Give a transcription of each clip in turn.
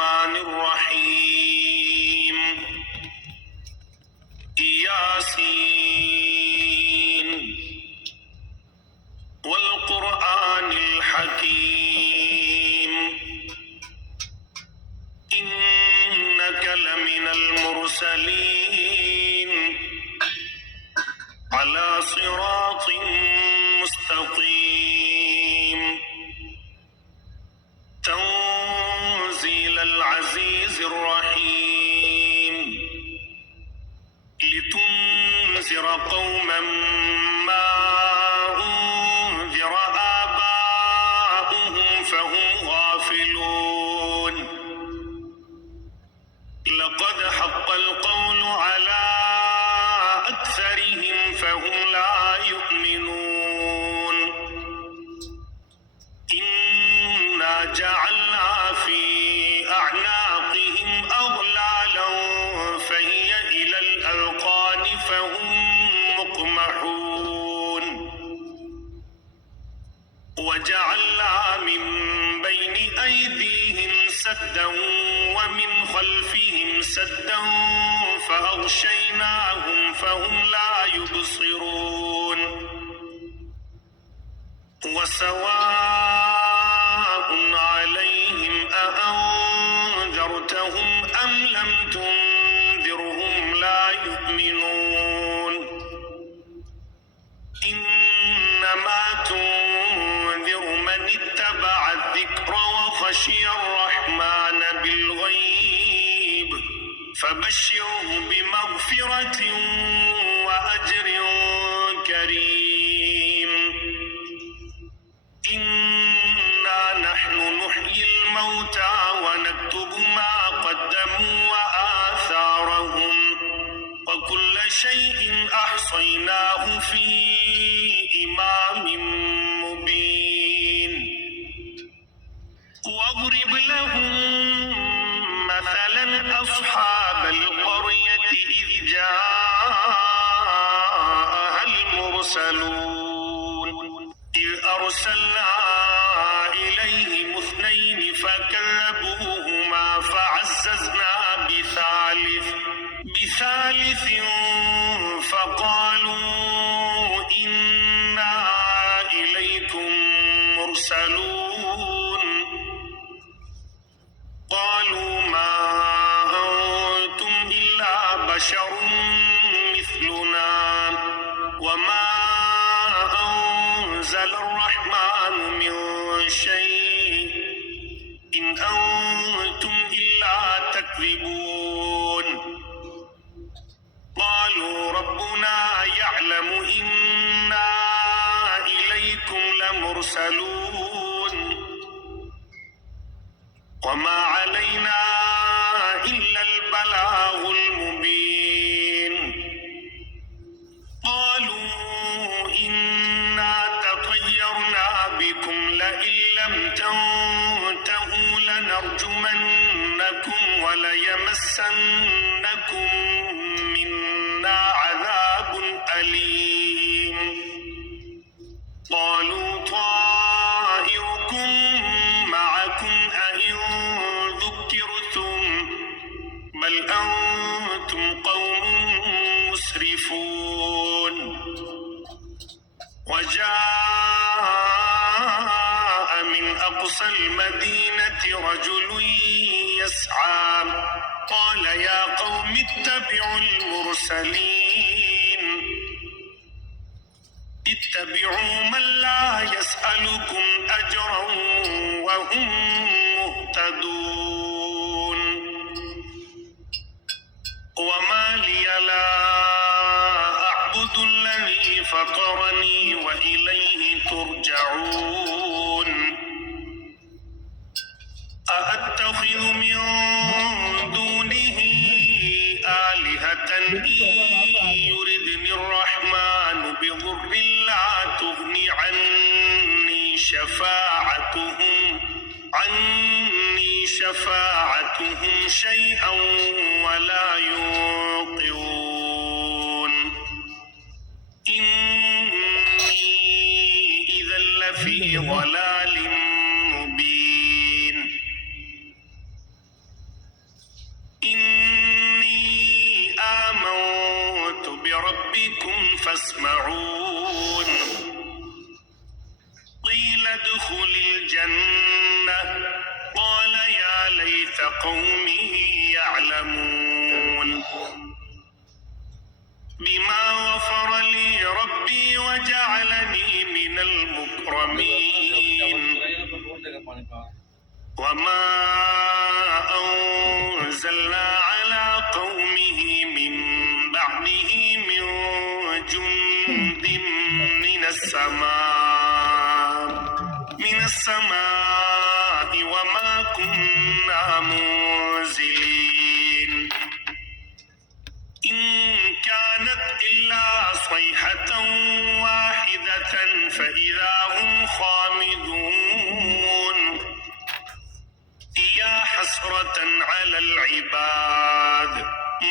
الرحمن الرحيم ياسين والقرآن الحكيم إنك لمن المرسلين على صراط مستقيم تنزيل العزيز الرحيم لتنذر قوما ما أنذر آباؤهم فهم غافلون لقد حق القول على أكثرهم فهم لا يؤمنون إنا جعلنا في أعناقهم أغلالا فهي إلى الأذقان فهم مقمحون وجعلنا من بين أيديهم سدا ومن خلفهم سدا فأغشيناهم فهم لا يبصرون وسواء عليهم أأنذرتهم أم لم تنذرهم لا يؤمنون إنما تنذر من اتبع الذكر وخشي الرحمن بالغيب فبشره بمغفرة وأجر كريم إنا نحن نحيي الموتى ونكتب ما قدموا وآثارهم وكل شيء أحصيناه في إمام مبين واضرب لهم مثلا أصحاب القرية إذ جاءها المرسلون إذ أرسلنا إليهم اثنين فكذبوهما فعززنا بثالث فقالوا إنا إليكم مرسلون قالوا ما أنتم إلا بشر مثلنا وما أنزل الرحمن من شيء إن أنتم إلا تكذبون قالوا ربنا يعلم إنا إليكم لمرسلون وما علينا إلا البلاغ المبين قالوا إنا تطيرنا بكم لئن لم تنتهوا لنرجمنكم وليمسنكم منا عذاب أليم قالوا طائركم معكم أئن ذكرتم بل أنتم قوم مسرفون وجاء من أقصى المدينة رجل يسعى قال يا قوم اتبعوا المرسلين اتبعوا من لا يسألكم أجرا وهم مهتدون وما لي لا أعبد الذي فطرني وإليه ترجعون أأتخذ من دونه آلهة إن يردني الرحمن بضر لا تغني عني شفاعتهم شيئا ولا ينقذون إني إذا لفي ضلال مبين فاسمعون قيل ادخل الجنة قال يا ليت قومي يعلمون بما غفر لي ربي وجعلني من المكرمين وما أنزلنا على قومه من بعده من جند من السماء وما كنا منزلين إن كانت إلا صيحة واحدة فإذا هم خامدون يا حسرة على العباد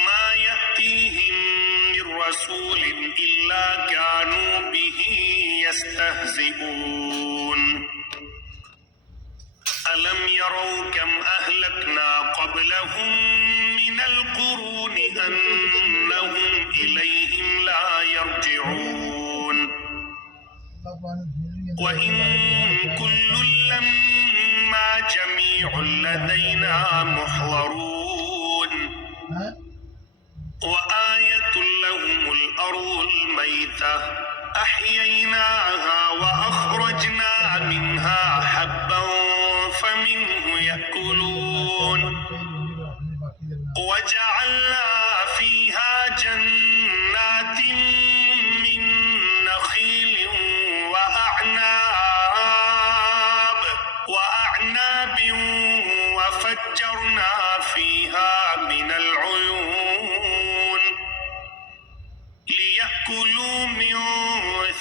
ما يأتيهم من رسول إلا كانوا به يستهزئون ألم يروا كم أهلكنا قبلهم من القرون أنهم إليهم لا يرجعون وإن كل لما جميع لدينا محضرون وآية لهم الأرض الميتة أحييناها وأخرجنا منها حبا فمنه يأكلون وجعلنا فيها جنات من نخيل وأعناب وفجرنا فيها من العيون ليأكلوا من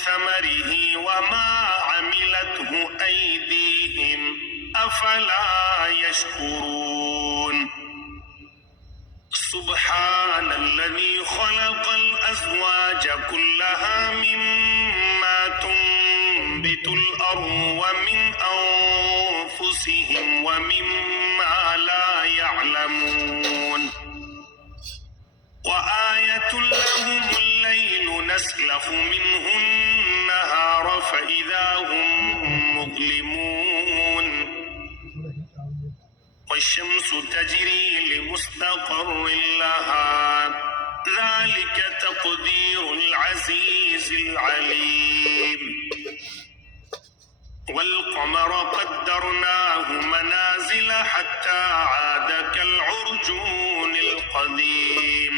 ثمره وما عملته أيديهم أفلا يشكرون سبحان الذي خلق الأزواج كلها مما تنبت الأرض ومن أنفسهم ومما لا يعلمون وآية لهم الليل نسلخ منه النهار فإذا هم مظلمون والشمس تجري لمستقر لها ذلك تقدير العزيز العليم والقمر قدرناه منازل حتى عاد كالعرجون القديم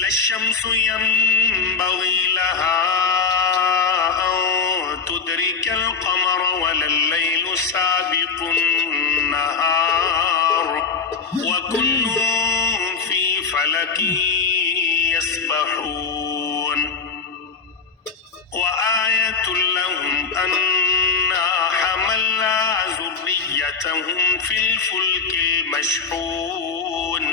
لا الشمس ينبغي لها أن تدرك القمر ولا الليل سابق النهار وكل في فلك يسبحون وآية لهم أنا حملنا ذريتهم في الفلك المشحون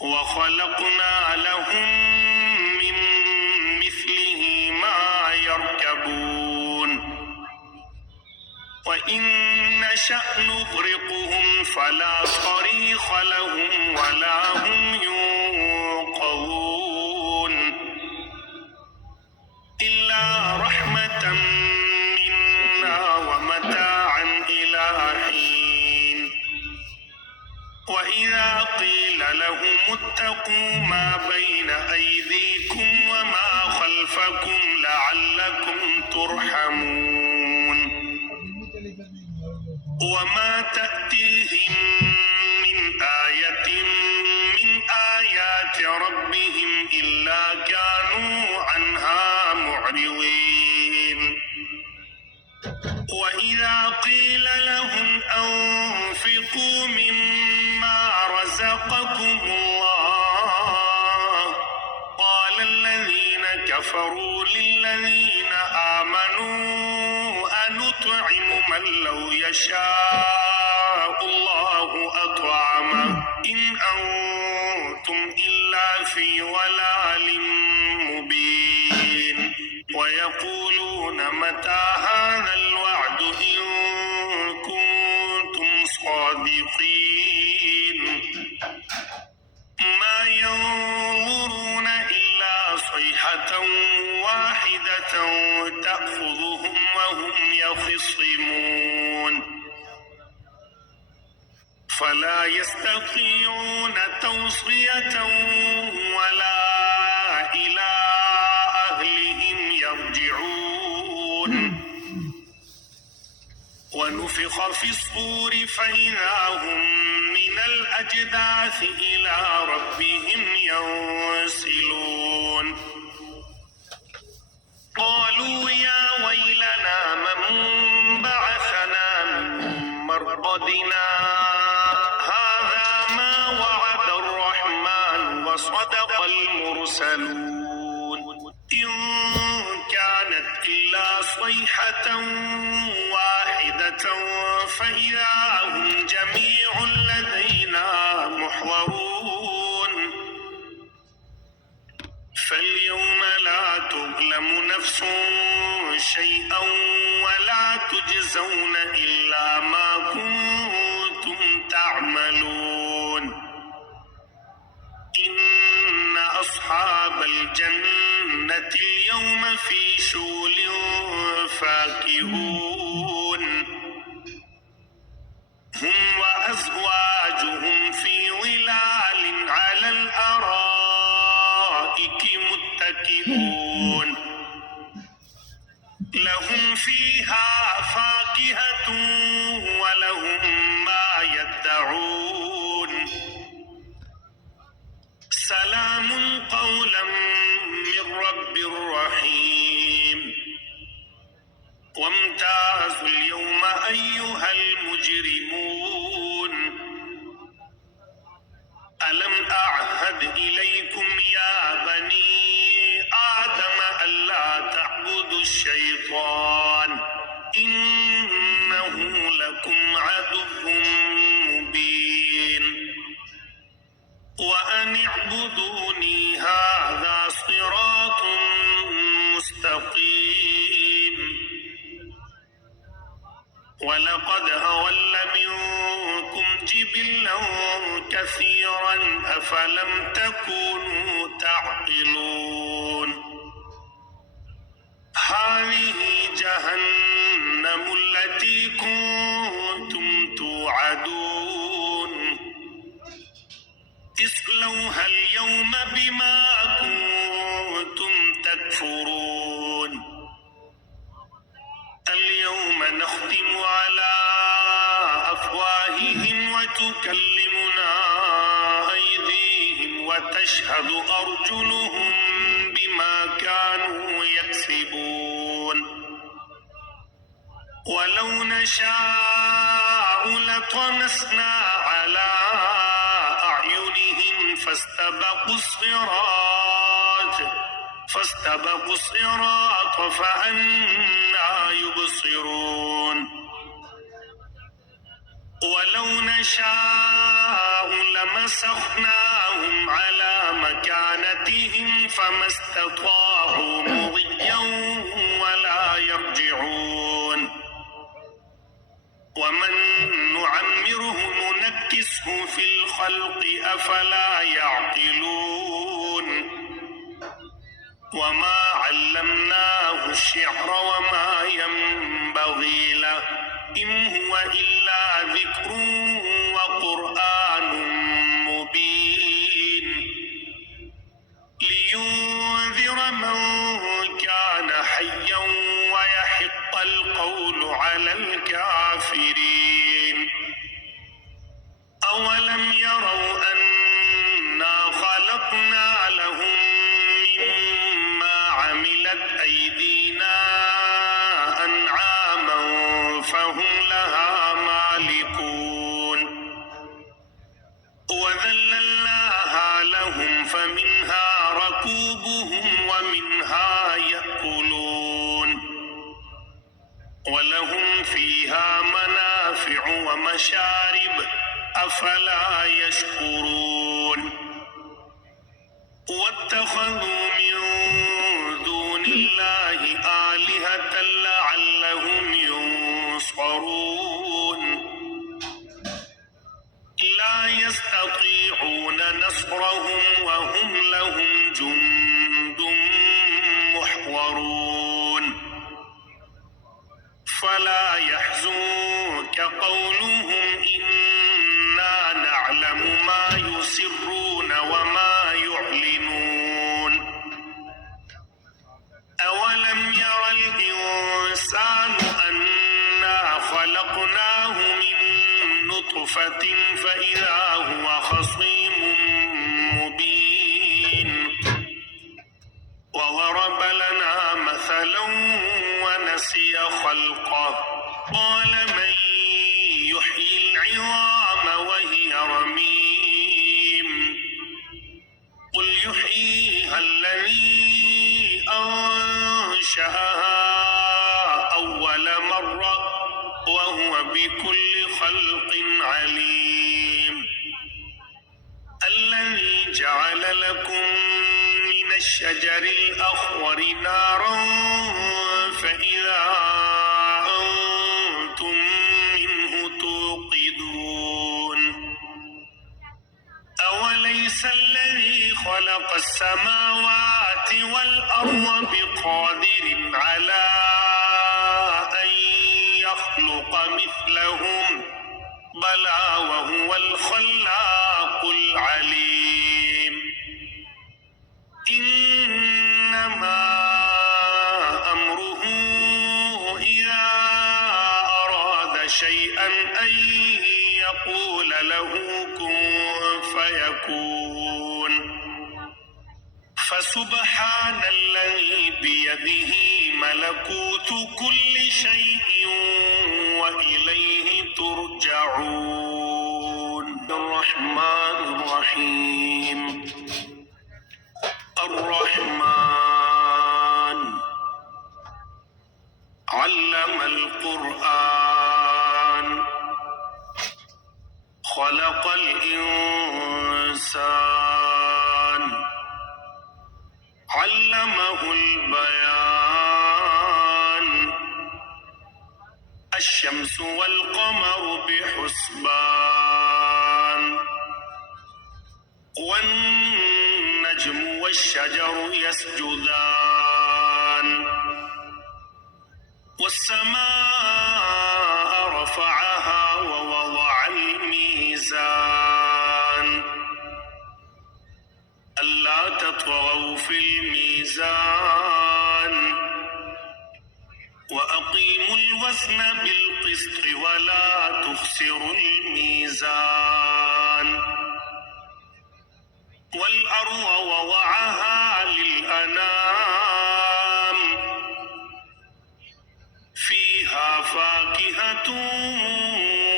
وخلقنا لهم من مثله ما يركبون وإن نشأ نغرقهم فلا صريخ لهم ولا هم ينقذون إلا رحمة منا ومتاعا إلى حين وإذا قيل لهم اتقوا ما بين أيديكم وما خلفكم لعلكم ترحمون وما تأتيهم من آية من آيات ربهم إلا كانوا عنها معرضين وإذا قيل لهم أنفقوا مما رزقكم الله قال الذين كفروا للذين آمنوا أنطعم من لو يشاء الله أطعمه إن أنتم إلا في ضلال مبين ويقولون متى هذا الوعد إن كنتم صادقين ما ينظرون فلا يستطيعون توصية ولا إلى أهلهم يرجعون ونفخ في الصور فإذا هم من الأجداث إلى ربهم ينسلون قالوا يا ويلنا من بعثنا من مرقدنا هذا ما وعد الرحمن وصدق المرسلون إن كانت إلا صيحة واحدة فإذا هم جميع لدينا محضرون فاليوم لا تظلم نفس شيئا ولا تجزون إلا ما كنتم تعملون إن أصحاب الجنة اليوم في شغل فاكهون هم وأزواجهم في ظلال على الأرائك متكئون لهم فيها فاكهة ولهم ما يدعون سلام قولا من رب رحيم وامتازوا اليوم أيها المجرمون ألم أعهد إليكم يا بني آدم ألا تعبدوا الشيطان إنه لكم عدو مبين وأن اعبدوني هذا صراط مستقيم ولقد أضل منكم جبلا كثيرا أفلم تكونوا تعقلون هذه جهنم التي كنتم توعدون اصلوها اليوم بما كنتم تكفرون اليوم نختم على أفواههم وتكلمنا أيديهم وتشهد أرجلهم بما كانوا يكسبون ولو نشاء لطمسنا على أعينهم فاستبقوا الصراط فأنى يبصرون ولو نشاء لمسخناهم على مكانتهم فما استطاعوا مضيا ولا يرجعون ومن نعمره ننكسه في الخلق أفلا يعقلون وما علمناه الشعر وما ينبغي له إن هو إلا ذكر وقرآن مبين لينذر من كان حيا ويحق القول على الكافرين أولم يروا أنا خلقنا لهم مما عملت أيدينا أنعاما فهم لها مالكون وذللناها لهم فمنها ركوبهم ومنها يأكلون ولهم فيها منافع ومشارب أفلا يشكرون واتخذوا من دون الله آلهة لعلهم ينصرون لا يستطيعون نصرهم وهم لهم جند محضرون فلا يحزنك قولهم إنا ألفة فإذا هو خصيم مبين وضرب لنا مثلا ونسي خلقه قال من يحيي العظام وهي رميم قل يحييها الذي أنشأها أول مرة وهو بكل خلق عليم الذي جعل لكم من الشجر الأخضر نارا فإذا أنتم منه توقدون أوليس الذي خلق السماوات والأرض بقادر على أن يخلق مثلهم بلى وهو الخلاق العليم إنما أمره إذا أراد شيئا أن يقول له كن فيكون فسبحان الذي بيده ملكوت كل شيء وإليه ترجعون الرحمن الرحيم الرحمن علم القرآن خلق الإنسان علمه البيان الشمس والقمر بحسبان والنجم والشجر يسجدان والسماء رفعها ووضع الميزان ألا تطغوا في الميزان وأقيموا الوزن بالقسط ولا تخسروا الميزان والأرض وضعها للأنام فيها فاكهة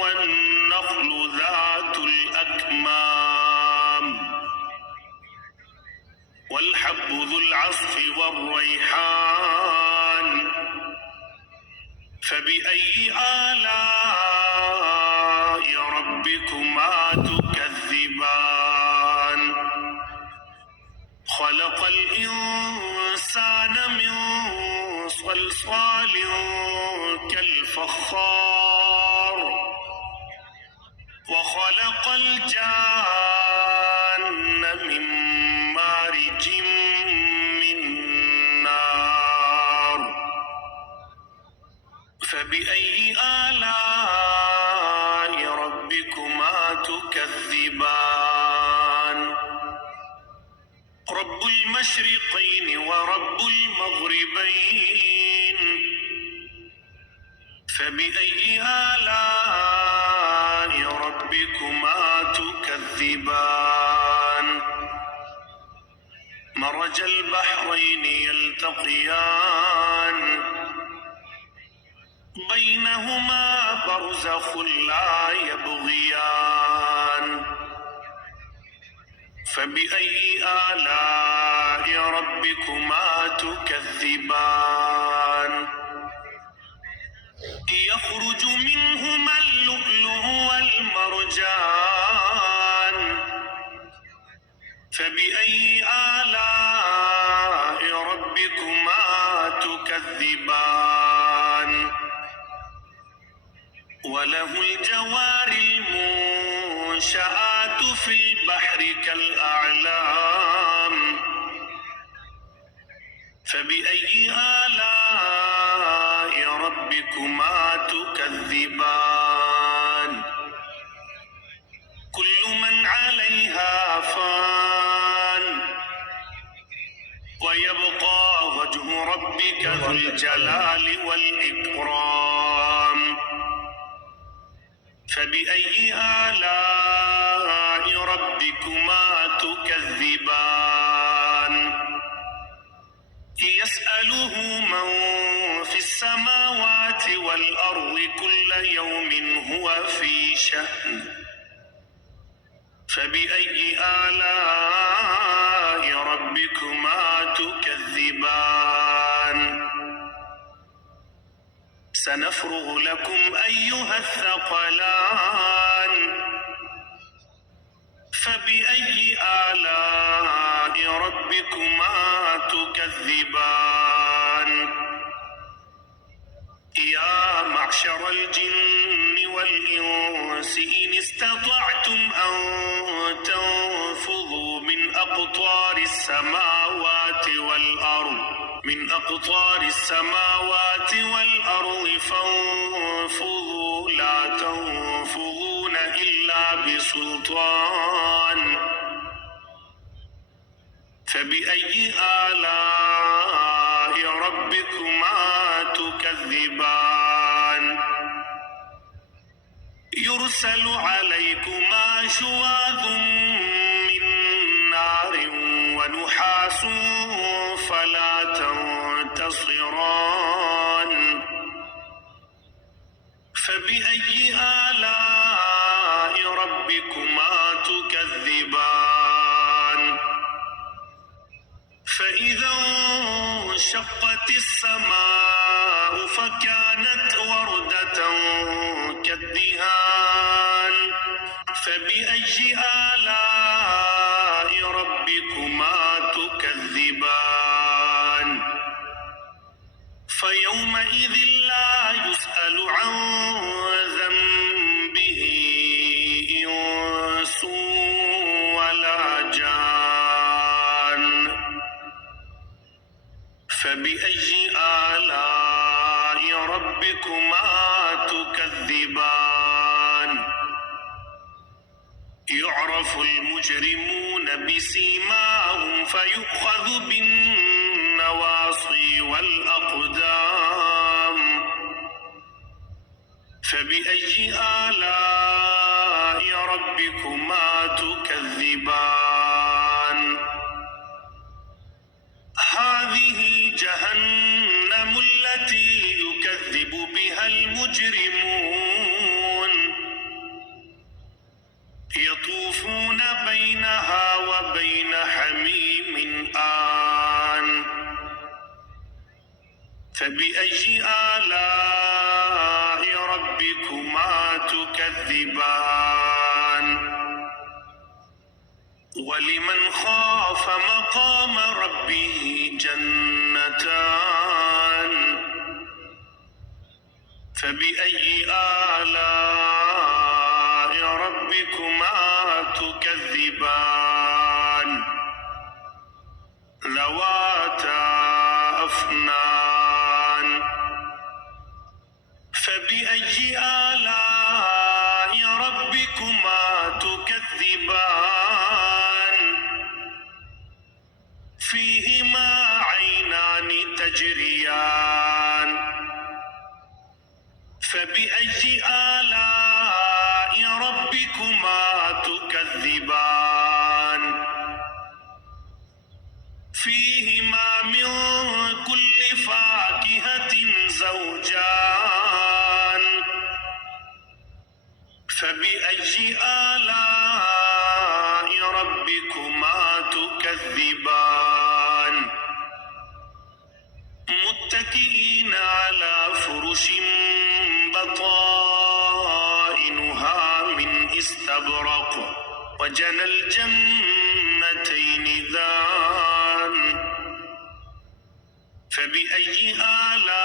والنخل ذات الأكمام والحب ذو العصف والريحان فبأي آلاء ربكما تكذبان خلق الإنسان من صلصال كالفخار وخلق الجان من مارج من نار فبأي آلاء ربكما تكذبان رب المشرقين ورب المغربين فبأي آلاء ربكما تكذبان مرج البحرين يلتقيان بينهما برزخ لا يبغيان فبأي آلاء ربكما تكذبان يخرج منهما اللؤلؤ والمرجان فبأي آلاء ربكما تكذبان وله الجوار المنشآت في البحر كالأعلام فبأي آلاء ربكما تكذبان كل من عليها فان ويبقى وجه ربك ذو الجلال والإكرام فبأي آلاء ربكما تكذبان يسأله من في السماوات والأرض كل يوم هو في شأن فبأي آلاء ربكما تكذبان سنفرغ لكم أيها الثقلان فبأي آلاء ربكما تكذبان يا معشر الجن والإنس إن استطعتم أن تنفذوا من أقطار السماوات والأرض فانفذوا لا تنفذون إلا بسلطان فبأي آلاء ربكما تكذبان يرسل عليكما شواظ من نار ونحاس فلا تنتصران فبأي آلاء ربكما تكذبان فإذا انشقت السماء فكانت وردة كالدهان فبأي آلاء ربكما تكذبان فيومئذ لا يسأل عن ذنبه إنس ولا جان فبأي آلاء ربكما تكذبان يعرف المجرمون بسيماهم فيؤخذ بالنواصي والأقدام فبأي آلاء ربكما تكذبان هذه جهنم التي يكذب بها المجرمون يطوفون بينها وبين حميم آن فبأي آلاء ربكما تكذبان ولمن خاف مقام ربه جنتان فبأي آلاء ربكما تكذبان ذواتا أفنان فبأي آلاء ربكما تكذبان فيهما عينان تجريان فبأي آلاء ربكما تكذبان فيهما من كل فاكهة زوجان فبأي آلاء ربكما تكذبان متكئين على فرش بطائنها من استبرق وجنى الجنتين دان فبأي آلاء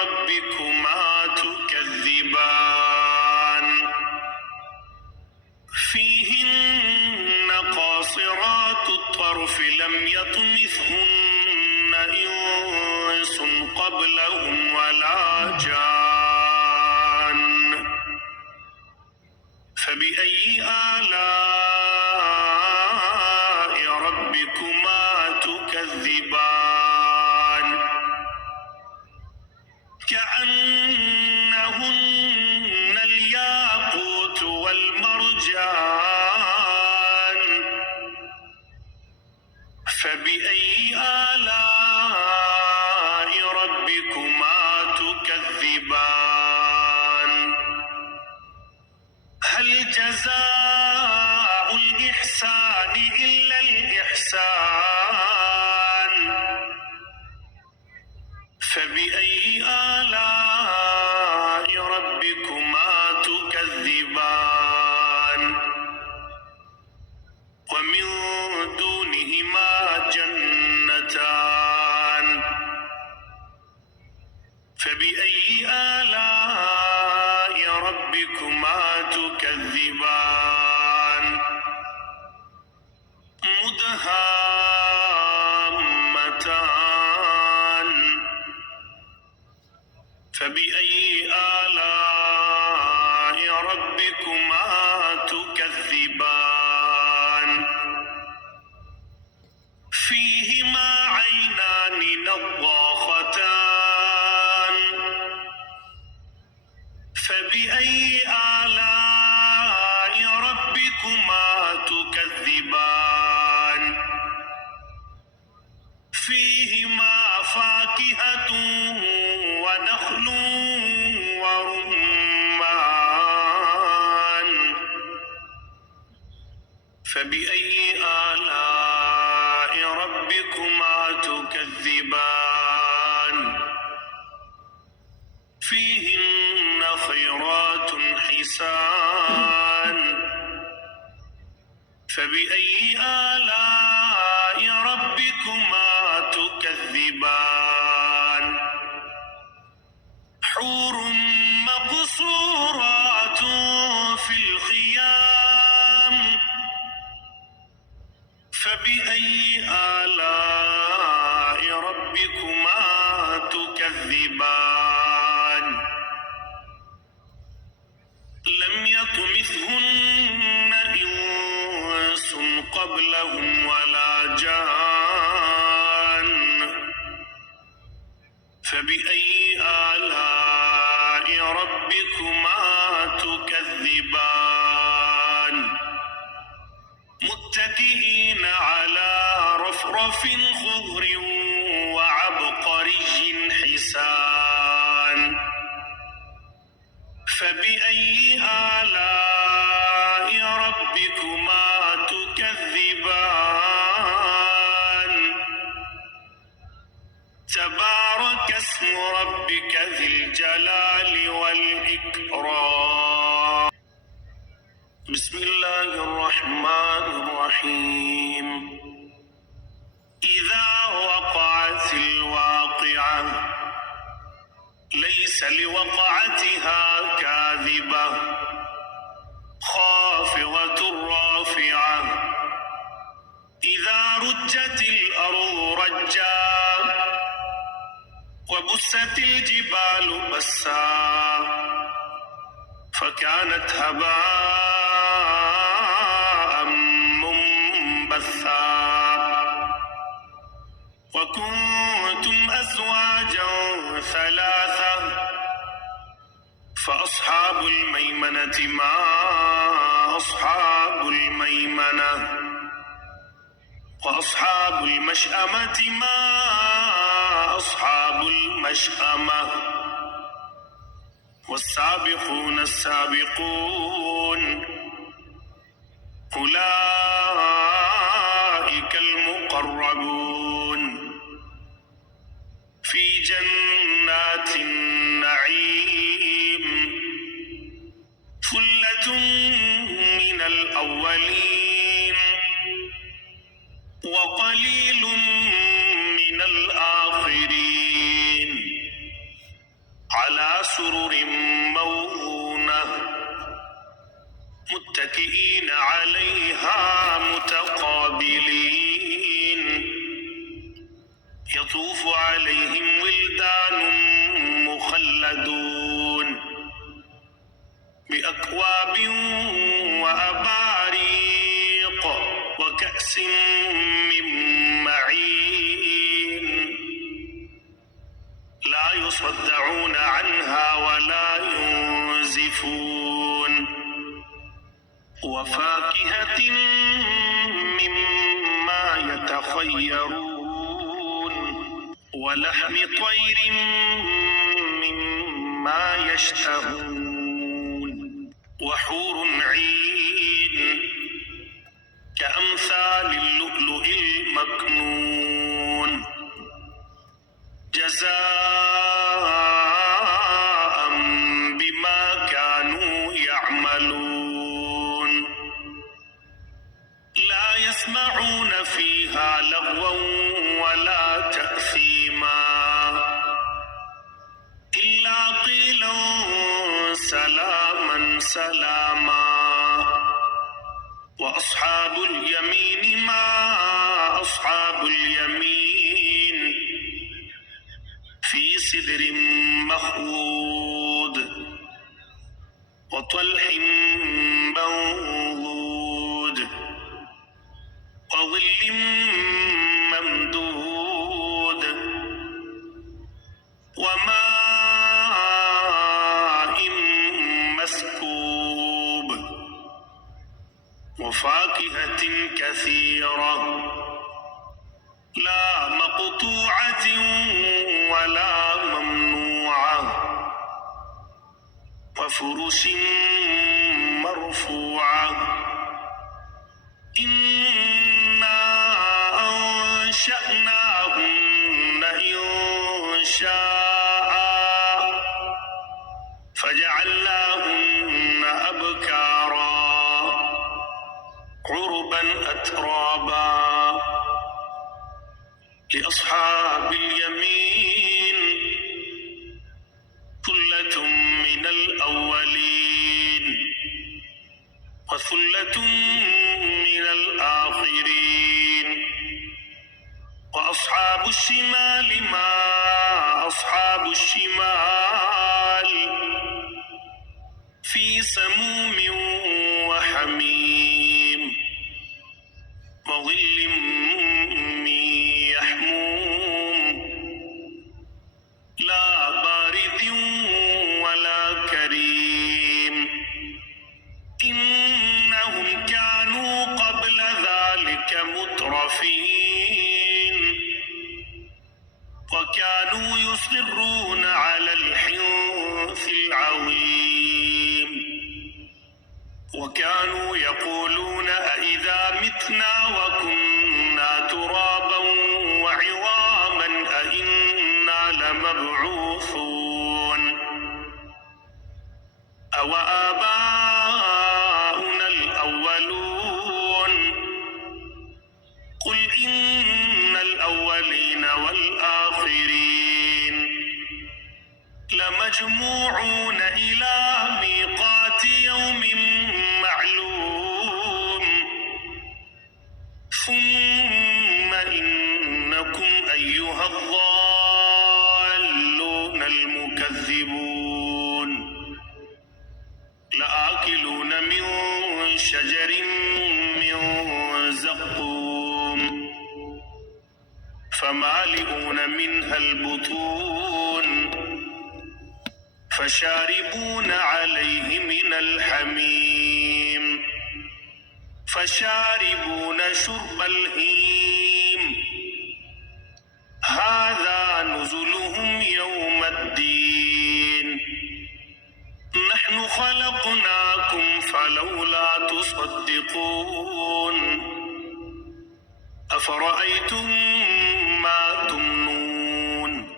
ربكما تكذبان فيهن قاصرات الطرف لم يطمثهن إنس قبلهم ولا جان فبأي آلاء ربكما تكذبان كأنهن هل جزاء الإحسان إلا الإحسان فبأي آلاء ربكما تكذبان ومن دونهما جنتان فبأي آلاء ربكما تكذبان مدهامتان فبأي آلاء ربكما تكذبان فيهما عينان نضاختان فبأي آلاء ربكما تكذبان فيهما فاكهة ونخل ورمان فبأي آلاء ربكما تكذبان فيهن خيرات حسان فبأي آلاء ربكما تكذبان حور مقصورات في الخيام فبأي آلاء ربكما تكذبان لم يطمثهن إنس قبلهم ولا جان فبأي آلاء ربكما تكذبان متكئين على رفرف خضر وعبقري حسان فبأي آلاء ربكما تكذبان تبارك اسم ربك ذي الجلال والإكرام بسم الله الرحمن الرحيم إذا وقعت الواقعة ليس لوقعتها كاذبة خافضة رافعة إذا رجت الأرض رجا وبست الجبال بسا فكانت هباء منبثا وكنتم أزواجا ثلاثة فأصحاب الميمنة ما أصحاب الميمنة وأصحاب المشأمة ما أصحاب المشأمة والسابقون السابقون أولئك المقربون في جنات النعيم ثلة من الأولين وقليل من الآخرين على سرر موضونة متكئين عليها متقابلين يطوف عليهم ولدان مخلدون بأكواب وأباريق وكأس من معين لا يصدعون عنها ولا ينزفون وفاكهة مما يتخيرون ولحم طير مما يشتهون وحور عين تعملون لا يسمعون فيها لغوا ولا تأثيما إلا قيلا سلاما سلاما وأصحاب اليمين ما أصحاب اليمين في سدر مخضود وطلح منضود وظل ممدود وماء مسكوب وفاكهة كثيرة لا مقطوعة ولا ممنوعة وفرش مرفوعة إنا أنشأناهن إنشاء فجعلناهن أبكارا عربا أترابا لأصحاب اليمين ثلة من الأولين وثلة من الآخرين وأصحاب الشمال ما أصحاب الشمال في سموم وحميم وظل من يحموم لا بارد ولا كريم إنهم كانوا قبل ذلك مترفين وكانوا يصرون على الحنث العظيم وكانوا يقولون أإذا متنا وكنا ترابا وعظاما أإنا لمبعوثون أوآباؤنا الأولون قل إن الأولين والآخرين لمجموعون إلى ميقات يوم معلوم ثم إنكم أيها الضالون المكذبون لآكلون من شجر من زقوم فمالئون منها البطون فشاربون عليه من الحميم فشاربون شرب الهيم هذا نزلهم يوم الدين نحن خلقناكم فلولا تصدقون أفرأيتم ما تمنون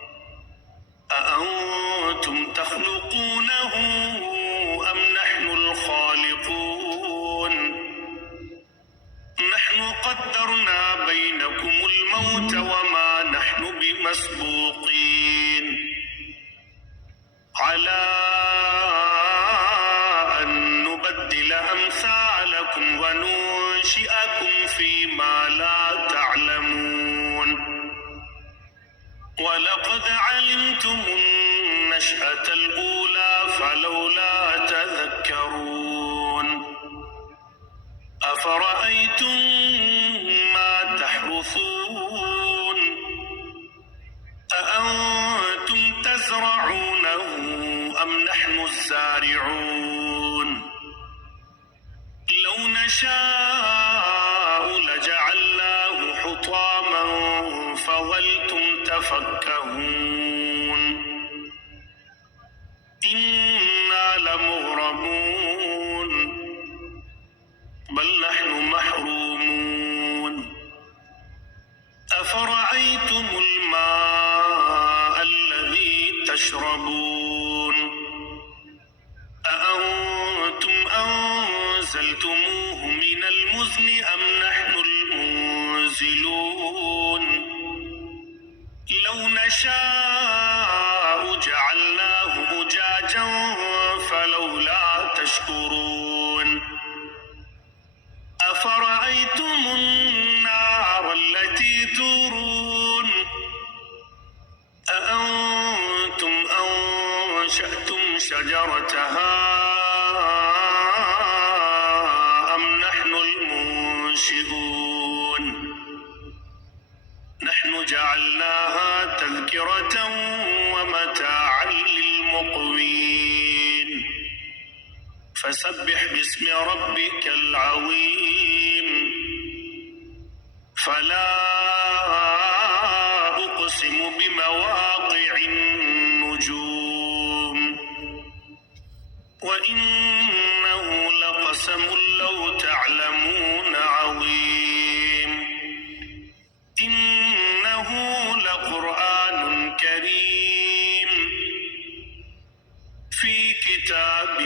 أأنتم تخلقونه أم نحن الخالقون نحن قدرنا بينكم الموت وما نحن بمسبوقين على أن نبدل أمثالكم وننشئكم فيما لا تعلمون ولقد علمتم النشأة الأولى فلولا تذكرون أفرأيتم ما تحرثون أأنتم تزرعونه أم نحن الزارعون لو نشاء لجعلناه حطاما فظلتم تفكهون إنا لمغرمون بل نحن محرومون أفرأيتم الماء الذي تشربون أأنتم استزلتموه من المزن أم نحن المنزلون لو نشاء جعلناه أجاجا فلولا تشكرون أفرأيتم النار التي تورون أأنتم أنشأتم شجرتها أم نحن المنشئون نحن جعلناها تذكرة ومتاعا للمقوين فسبح باسم ربك العظيم فلا أقسم بمواقع النجوم وإنه لقسم لو تعلمون عظيم إنه لقرآن كريم في كتاب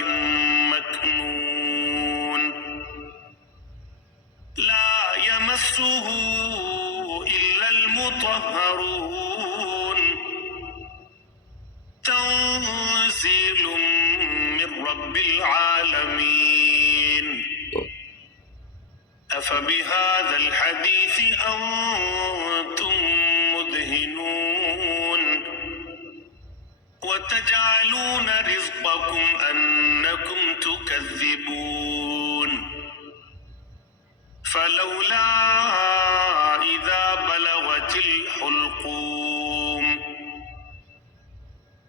مكنون لا يمسه إلا المطهرون تنزيل من رب العالمين أفبهذا الحديث أنتم مدهنون وتجعلون رزقكم أنكم تكذبون فلولا إذا بلغت الحلقوم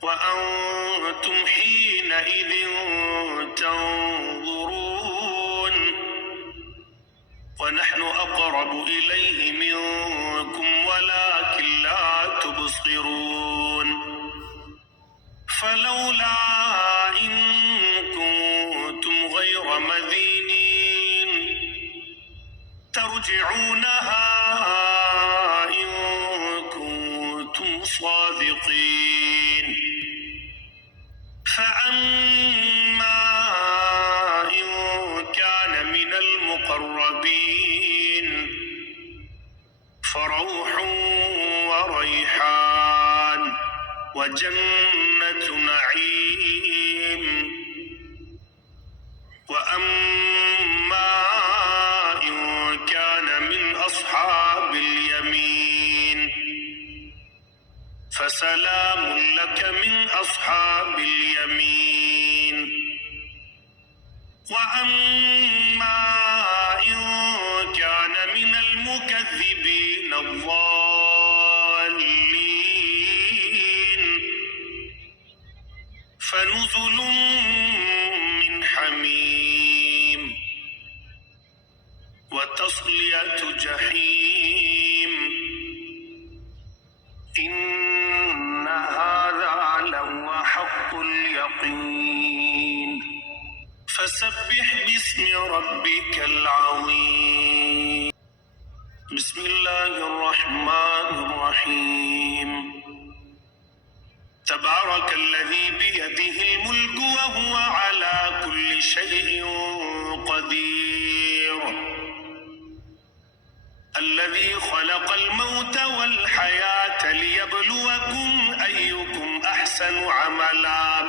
وأنتم حينئذ تنظرون ونحن أقرب إليه منكم ولكن لا تبصرون فلولا إن كنتم غير مدينين ترجعونها إن كنتم صادقين فأما إن كان من المقربين فروح وريحان وجنة نعيم وأما إن كان من أصحاب اليمين فسلام لك من أصحاب اليمين وأما إن كان من المكذبين الضالين فنزل من حميم وتصلية جحيم إن هذا لهو حق اليقين فسبح باسم ربك العظيم بسم الله الرحمن الرحيم تبارك الذي بيده الملك وهو على كل شيء قدير الذي خلق الموت والحياة ليبلوكم أيكم أحسن عملا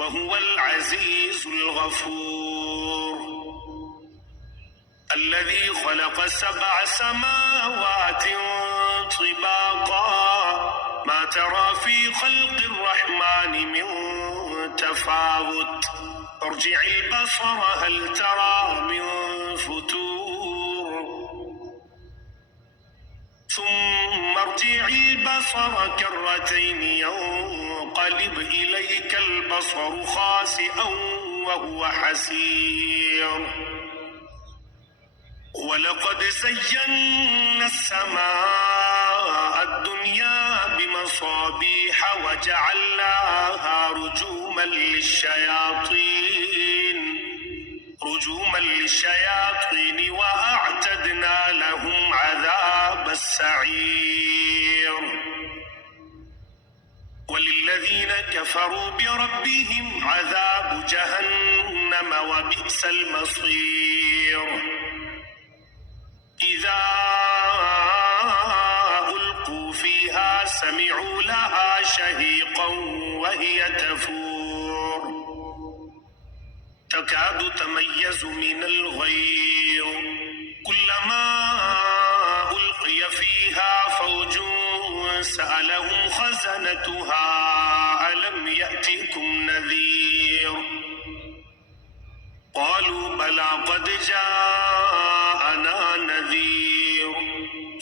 وهو العزيز الغفور الذي خلق 7 سماوات طباقا ما ترى في خلق الرحمن من تفاوت ارجع البصر هل ترى من فتور ثم ارجع البصر كرتين ينقلب إليك البصر خاسئا وهو حسير ولقد زينا السماء الدنيا بمصابيح وجعلناها رجوما للشياطين وأعتدنا لهم عذاب السعير وللذين كفروا بربهم عذاب جهنم وبئس المصير إذا ألقوا فيها سمعوا لها شهيقا وهي تفور تكاد تميز من الغيظ كلما ألقي فيها فوج سألهم خزنتها ألم يأتكم نذير قالوا بلى قد جاءنا نذير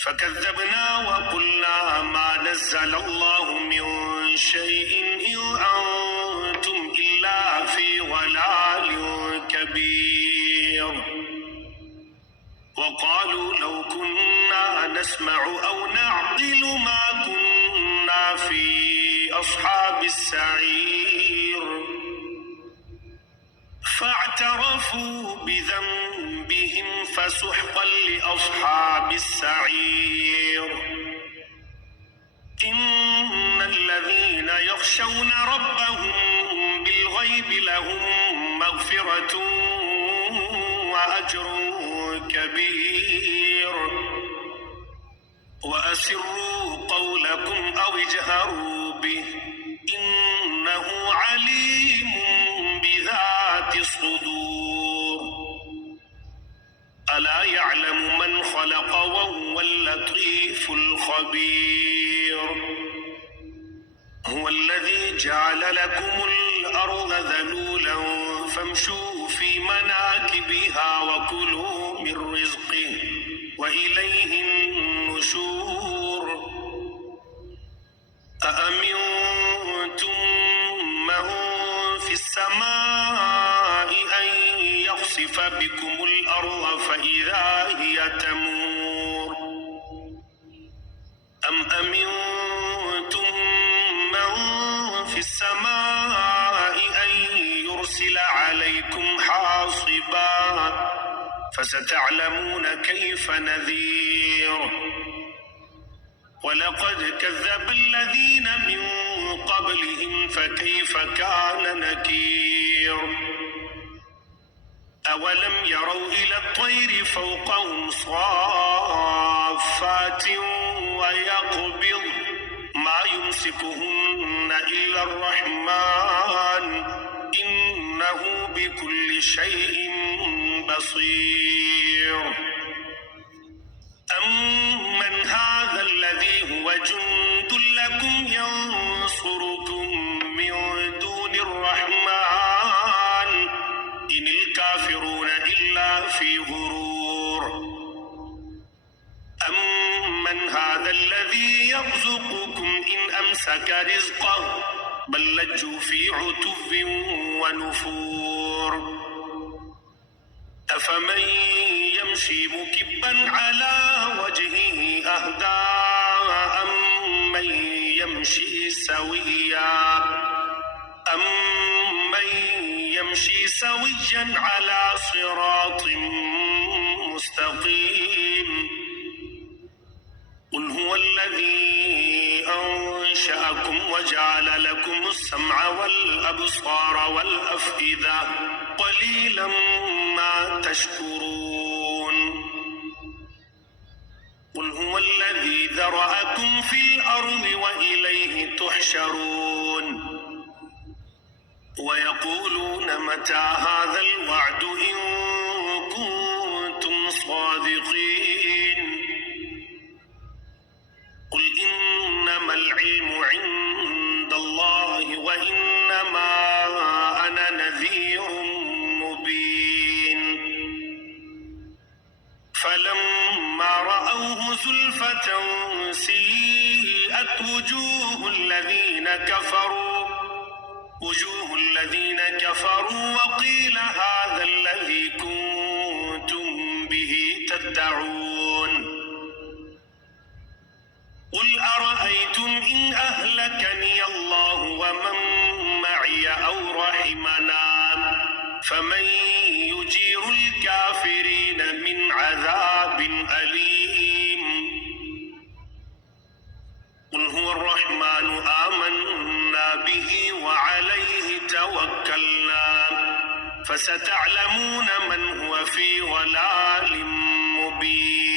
فكذبنا وقلنا ما نزل الله من شيء إن أنتم إلا في ضلال كبير وقالوا لو كنا نسمع أو نعقل ما كنا في أصحاب السعير فاعترفوا بذنبهم فسحقا لأصحاب السعير إن الذين يخشون ربهم بالغيب لهم مغفرة وأجر كبير وأسروا قولكم أو اجهروا به إنه عليم بذات الصدور ألا يعلم من خلق وهو اللطيف الخبير هو الذي جعل لكم الأرض ذلولا فامشوا في مناكبها وكلوا من رزقه وإليه النشور أأمنتم من في السماء أن يخسف بكم الأرض فإذا هي تمور أم أمنتم من في السماء أن يرسل عليكم حاصبا فستعلمون كيف نذير ولقد كذب الذين من قبلهم فكيف كان نكير أولم يروا إلى الطير فوقهم صافات ويقبض ما يمسكهن إلا الرحمن إنه بكل شيء بصير أمن هذا الذي هو جند لكم ينصركم من دون الرحمن إن الكافرون إلا في غرور أمن هذا الذي يرزقكم إن أمسك رزقه بل لجوا في عتو ونفور أفمن يمشي مكبا على وجهه أهدى أمن يمشي سويا على صراط مستقيم قل هو الذي أنشأكم وجعل لكم السمع والأبصار والأفئدة قليلا ما تشكرون قل هو الذي ذرأكم في الأرض وإليه تحشرون ويقولون متى هذا الوعد إن كنتم صادقين قل إنما العلم عند الله وإنما أنا نذير مبين فلما رأوه زلفة سيئت وجوه الذين كفروا وقيل هذا الذي كنتم به تدعون قل أرأيتم إن أهلكني الله ومن معي أو رحمنا فمن يجير الكافرين من عذاب أليم قل هو الرحمن آمنا به وعليه توكلنا فستعلمون من هو في ضلال مبين